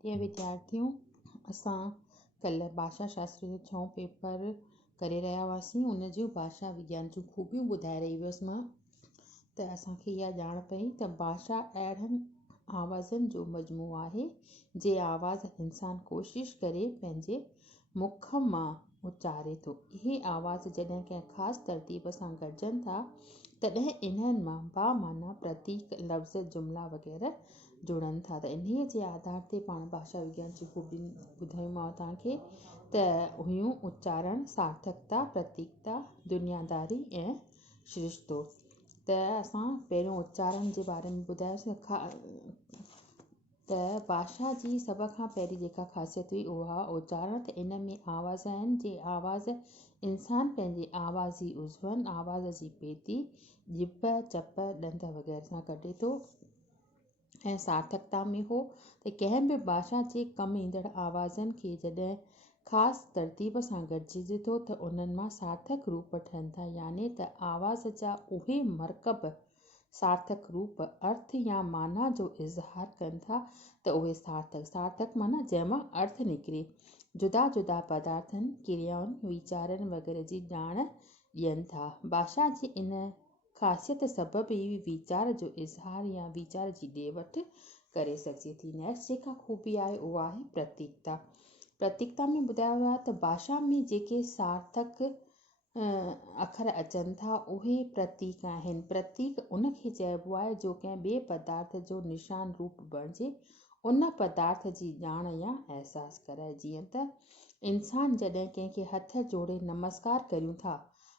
प्रिय विद्यार्थियों, असां कल्ह भाषा शास्त्र जो 6 पेपर करे रहिया हुआसीं। उन जूं भाषा विज्ञान जूं खूबियूं ॿुधाए रही हुअसि मां। त असांखे इहा ॼाण पई त भाषा अहिड़नि आवाज़नि जो मजमूओ आहे जे आवाज़ इंसान कोशिश करे पंहिंजे मुख मां उचारे थो। इहे आवाज़ जॾहिं कंहिं ख़ासि तरतीब सां गॾिजनि था तॾहिं इन्हनि मां बामाना प्रतीक, लफ़्ज़, जुमिला वग़ैरह जुड़नि था। त इन्हीअ जे आधार ते पाण भाषा विज्ञान जी खूबियूं ॿुधायूंमांव तव्हांखे त हुयूं उच्चारण, सार्थकता, प्रतीकता, दुनियादारी ऐं श्रिश्तो। त असां पहिरियों उच्चारण जे बारे में ॿुधायोसीं त भाषा जी सभ खां पहिरीं जेका ख़ासियत हुई उहा उच्चारण। त इन में आवाज़ आहिनि जे आवाज़ इंसान पंहिंजे आवाज़ी उज़वनि, आवाज़ जी पेती, ॼिभ, चप, ॾंद वग़ैरह सां कढे थो। ऐं सार्थकता में हो त कंहिं बि भाषा जे कमु ईंदड़ आवाज़नि खे जॾहिं ख़ासि तरतीब सां गॾिजे थो त उन्हनि मां सार्थक रूप ठहनि था, यानी त आवाज़ जा उहे मरकब सार्थक रूप अर्थ या माना जो इज़हार कनि था त उहे सार्थक माना जंहिंमां अर्थ निकिरे, जुदा जुदा पदार्थनि, क्रियाउनि, वीचारनि वग़ैरह जी ॼाण ॾियनि था। भाषा जी इन ख़ासियत सबबि ई वीचार जो इज़हार या वीचार जी ॾे वठि करे सघिजे थी। नेक्स्ट जेका खूबी आहे उहा आहे प्रतीकता। प्रतीकता में ॿुधायो वियो आहे त भाषा में जेके सार्थक अखर अचनि था उहे प्रतीक आहिनि। प्रतीक उनखे चइबो आहे जो कंहिं ॿिए पदार्थ जो निशान रूप बणिजे, उन पदार्थ जी ॼाण या अहसासु कराए। जीअं त इंसान जॾहिं कंहिंखे हथ जोड़े नमस्कार करियूं था,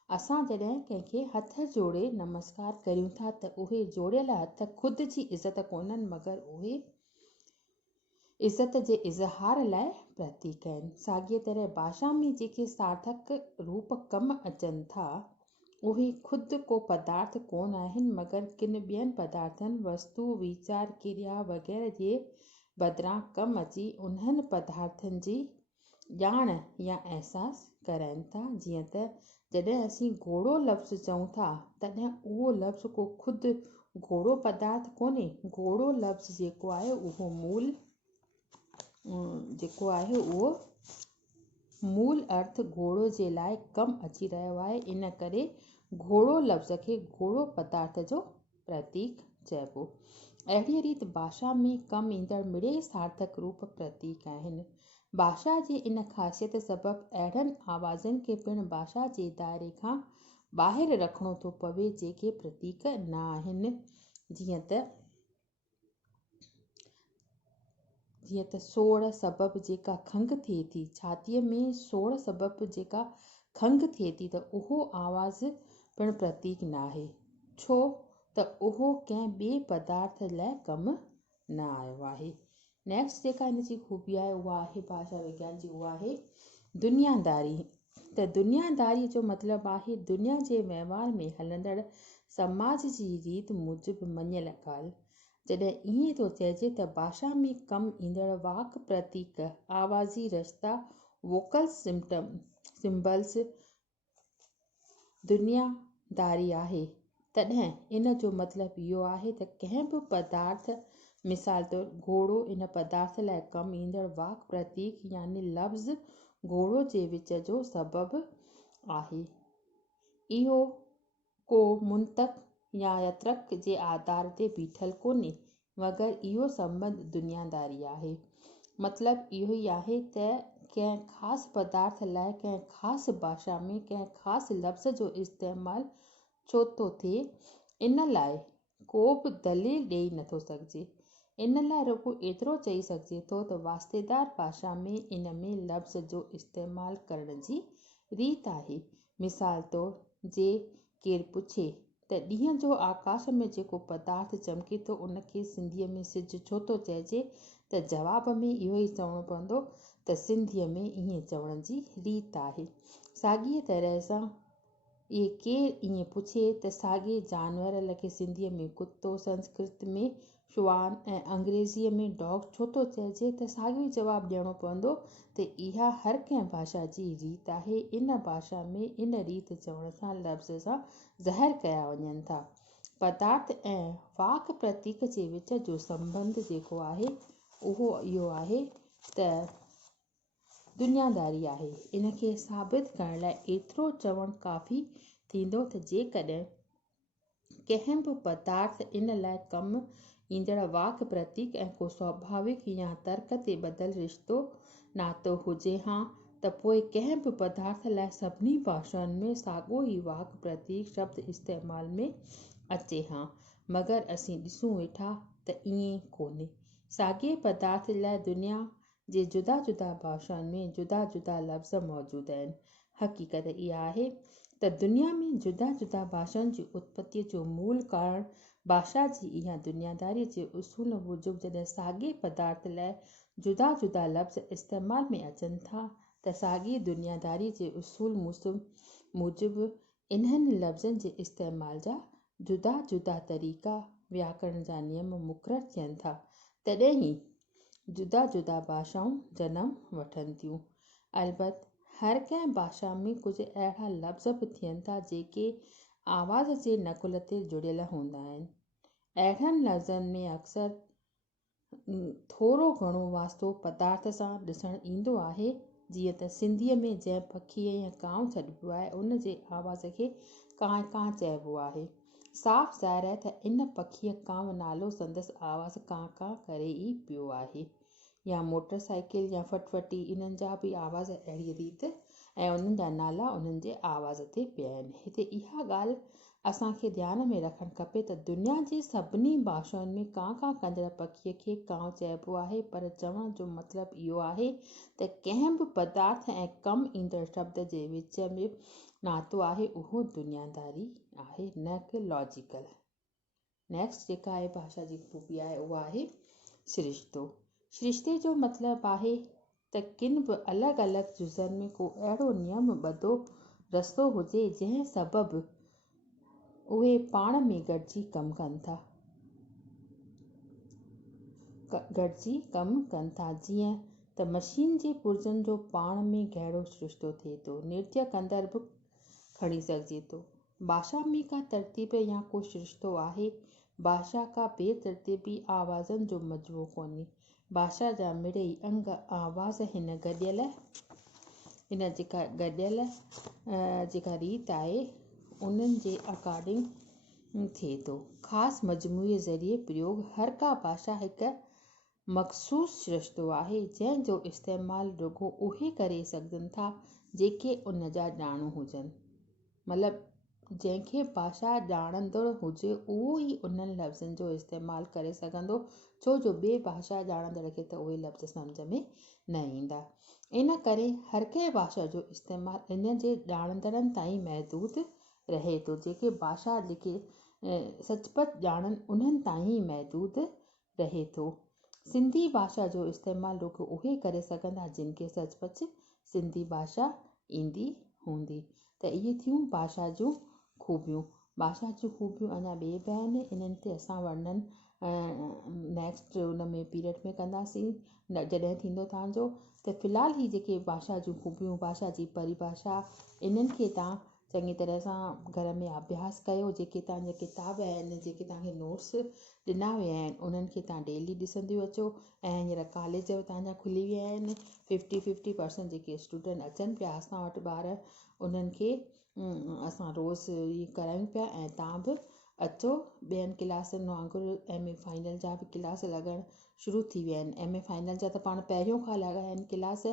असां जॾहिं कंहिंखे हथ जोड़े नमस्कार करियूं था त उहे जोड़ियल हथ ख़ुदि जी इज़त कोन्हनि, मगर उहे इज़त जे इज़हार लाइ प्रतीक आहिनि। साॻीअ तरह भाषा में जेके सार्थक रूप कमु अचनि था उहे ख़ुदि को पदार्थ कोन आहिनि, मगर किन ॿियनि पदार्थनि, वस्तु, वीचार, क्रिया वग़ैरह जे बदिरां कमु अची उन्हनि पदार्थनि जी ॼाण या अहसासु कराइनि था। जीअं त जॾहिं असीं घोड़ो लफ़्ज़ चऊं था तॾहिं उहो लफ़्ज़ को ख़ुदि घोड़ो पदार्थ कोन्हे। घोड़ो लफ़्ज़ जेको आहे उहो मूल अर्थ घोड़ो जे लाइ कमु अची रहियो आहे। इन करे घोड़ो लफ़्ज़ खे घोड़ो पदार्थ जो प्रतीक चइबो। अहिड़ीअ रीति भाषा में कमु ईंदड़ मिड़े सार्थक रूप प्रतीक आहिनि। भाषा जी इन ख़ासियत सबबि अहिड़नि आवाज़नि खे पिणु भाषा जे दाइरे खां ॿाहिरि रखिणो थो पवे जेके प्रतीक न आहिनि। जीअं त सोड़ सबबि जेका खंघि थिए थी, छातीअ में सोड़ सबबि जेका खंघि थिए थी त उहो आवाज़ पिणु प्रतीक न आहे, छो त उहो कंहिं ॿिए पदार्थ लाइ कमु न आयो आहे। नेक्स्ट जेका इन जी खूबी आहे उहा आहे भाषा विज्ञान जी, उहा आहे दुनियादारी। त दुनियादारी जो मतिलबु आहे दुनिया जे वहिंवार में हलंदड़ समाज जी रीति मूजिबि मञियल ॻाल्हि। जॾहिं ईअं थो चइजे त भाषा में कमु ईंदड़ वाक, प्रतीक, आवाज़ी रस्ता, वोकल सिम्बल्स दुनियादारी आहे, तॾहिं इन जो मतिलबु इहो आहे त कंहिं बि पदार्थ, मिसाल तौरु घोड़ो, इन पदार्थ लाइ कमु ईंदड़ वाक, प्रतीक यानी लफ़्ज़ घोड़ो जे विच जो सबबु आहे। इहो को मुंतक या यत्रक जे आधार ते बीठल कोन्हे, मगर इहो संबंध दुनियादारी आहे। मतिलबु इहो ई आहे त कंहिं ख़ासि पदार्थ लाइ कंहिं ख़ासि भाषा में कंहिं ख़ासि लफ़्ज़ जो इस्तेमालु छो थो थिए, इन लाइ को बि दलील ॾेई नथो सघिजे। इन लाइ रुॻो एतिरो चई सघिजे थो त वास्तेदार भाषा में इन में लफ़्ज़ जो इस्तेमालु करण जी रीत आहे। मिसाल तौरु जे केरु पुछे त ॾींहं जो आकाश में जेको पदार्थ चमके थो उनखे सिंधीअ में सिजु छो थो चइजे, त जवाब में इहो ई चवणो पवंदो त सिंधीअ में ईअं चवण जी रीत आहे। साॻीअ तरह सां केरु ईअं पुछे त साॻे जानवर खे सिंधीअ में कुतो, संस्कृत में श्वान ऐं अंग्रेज़ीअ में डॉग छो थो चइजे, त साॻियो ई जवाबु ॾियणो पवंदो त इहा हर कंहिं भाषा जी रीत आहे। इन भाषा में इन रीत चवण सां लफ़्ज़ सां ज़ाहिर कया वञनि था। पदार्थ ऐं वाक प्रतीक जे विच जो संबंध जेको आहे उहो इहो आहे त दुनियादारी आहे। इनखे साबित करण लाइ एतिरो चवणु काफ़ी थींदो त जेकॾहिं कंहिं बि पदार्थ इन लाइ कमु ईंदड़ वाक प्रतीक ऐं को स्वाभाविक या तर्क ते ॿधल रिश्तो नातो हुजे हा त पोइ कंहिं बि पदार्थ लाइ सभिनी भाषाउनि में साॻियो ई वाक प्रतीक शब्द इस्तेमाल में अचे हा। मगर असीं ॾिसूं वेठा त ईअं कोन्हे। साॻिए पदार्थ लाइ दुनिया जे जुदा जुदा भाषाउनि में जुदा जुदा लफ़्ज़ मौजूदु आहिनि। हक़ीक़त इहा आहे त दुनिया में जुदा जुदा भाषाउनि जी उत्पत्तीअ जो मूल कारण भाषा जी इहा दुनियादारी जे उसूल मूजिबि जॾहिं साॻिए पदार्थ लाइ जुदा जुदा लफ़्ज़ इस्तेमाल में अचनि था त साॻिए दुनियादारी जे उसूल मूजिबि इन्हनि लफ़्ज़नि जे इस्तेमाल जा जुदा जुदा तरीक़ा व्याकरण जा नियम मुक़ररु थियनि था। तॾहिं ई जुदा जुदा भाषाऊं जनमु वठनि थियूं। अलबत् हर कंहिं भाषा में कुझु अहिड़ा लफ़्ज़ बि थियनि था जेके आवाज़ जे नकुल ते जुड़ियल हूंदा आहिनि। अहिड़नि लफ़्ज़नि में अक्सर थोरो घणो वास्तो पदार्थ सां ॾिसणु ईंदो आहे। जीअं त सिंधीअ में जंहिं पखीअ या कांउ छॾिबो आहे उन जे आवाज़ खे कांय कां चइबो आहे। साफ़ ज़ाहिर आहे त इन पखीअ कांव नालो संदसि आवाज़ कां कां करे ई पियो आहे। या मोटर साइकिल या फटफटी इन्हनि जा बि आवाज़ अहिड़ी रीति ऐं उन्हनि जा नाला उन्हनि जे आवाज़ ते पिया आहिनि। हिते इहा ॻाल्हि असांखे ध्यान में रखणु खपे त दुनिया जे सभिनी भाषाउनि में कां कां कंदड़ पखीअ खे कांव चइबो आहे, पर चवण जो मतिलबु इहो आहे त कंहिं बि पदार्थ ऐं कमु ईंदड़ शब्द जे विच में नातो आहे उहो दुनियादारी आहे, न कि लॉजिकल। नेक्स्ट जेका आहे भाषा जी ख़ूबी आहे उहा आहे सिरिश्तो। सिरिश्ते जो मतिलबु आहे त किन बि अलॻि अलॻि जुज़नि में को अहिड़ो नियम ॿधो रस्तो हुजे जंहिं सबबि उहे पाण में गॾिजी कमु कनि था। जीअं त मशीन जे पुर्जनि जो पाण में गहरो रिश्तो थिए थो। नृत्य कंदड़ बि खणी सघिजे थो। भाषा में का तरतीब या को रिश्तो आहे। भाषा का बेतरतीबी आवाज़नि जो मजमो कोन्हे। भाषा जा मिड़ेई अंग आवाज़ हिन जेका रीत आहे उन्हनि जे अकॉर्डिंग थिए थो। ख़ासि मजमूए ज़रिए प्रयोग हर का भाषा हिकु मख़सूस रिश्तो आहे जंहिं जो इस्तेमालु रुॻो उहे करे सघनि था जेके उन जा ॼाणू हुजनि। मतिलबु जंहिंखे भाषा ॼाणंदड़ हुजे उहो ई उन्हनि लफ़्ज़नि जो इस्तेमालु करे सघंदो, छो जो ॿिए भाषा ॼाणंदड़ खे त उहे लफ़्ज़ सम्झ में न ईंदा। इन करे हर कंहिं भाषा जो इस्तेमालु इन जे ॼाणंदड़नि ताईं महदूदु रहे थो। जेके भाषा सचपच ॼाणनि उन्हनि ताईं महदूदु रहे थो। सिंधी भाषा जो इस्तेमालु रुॻो उहे करे सघंदा जिन खे सचपच सिंधी भाषा ईंदी हूंदी। त इहे थियूं भाषा जूं ख़ूबियूं। भाषा जूं ख़ूबियूं अञा ॿिए बि आहिनि, इन्हनि ते असां वर्णन नेक्स्ट उन में पीरियड में कंदासीं जॾहिं थींदो तव्हांजो। त फ़िलहालु ही जेके भाषा जूं ख़ूबियूं, भाषा जी परिभाषा, इन्हनि खे तव्हां चङी तरह सां घर में अभ्यास कयो। जेके तव्हांजा किताब आहिनि, जेके तव्हांखे नोट्स ॾिना विया आहिनि उन्हनि खे तव्हां डेली ॾिसंदियूं अचो। ऐं हींअर कॉलेज तव्हांजा खुली विया आहिनि। 50% जेके स्टूडेंट अचनि पिया असां वटि ॿार, उन्हनि खे असां रोज़ु इहे करायूं पिया ऐं तव्हां बि अचो। ॿियनि क्लासनि वांगुरु MA फाइनल जा बि क्लास लॻणु शुरू थी विया आहिनि। MA फाइनल जा त पाण पहिरियों खां लॻा आहिनि क्लास,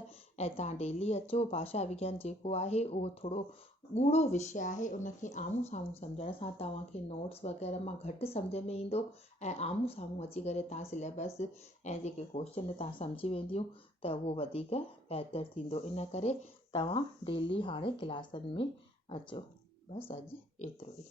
ऐं तव्हां डेली अचो। भाषा विज्ञान जेको आहे उहो थोरो ॻूढ़ो विषय आहे। उनखे आम्हूं साम्हूं सम्झण सां तव्हांखे नोट्स वग़ैरह मां घटि सम्झ में ईंदो ऐं आम्हूं साम्हूं अची करे तव्हां सिलेबस ऐं जेके क्वेश्चन तव्हां सम्झी वेंदियूं त उहो वधीक बहितरु थींदो। इन करे तव्हां डेली हाणे क्लासनि में अचो। बसि अॼु एतिरो ई।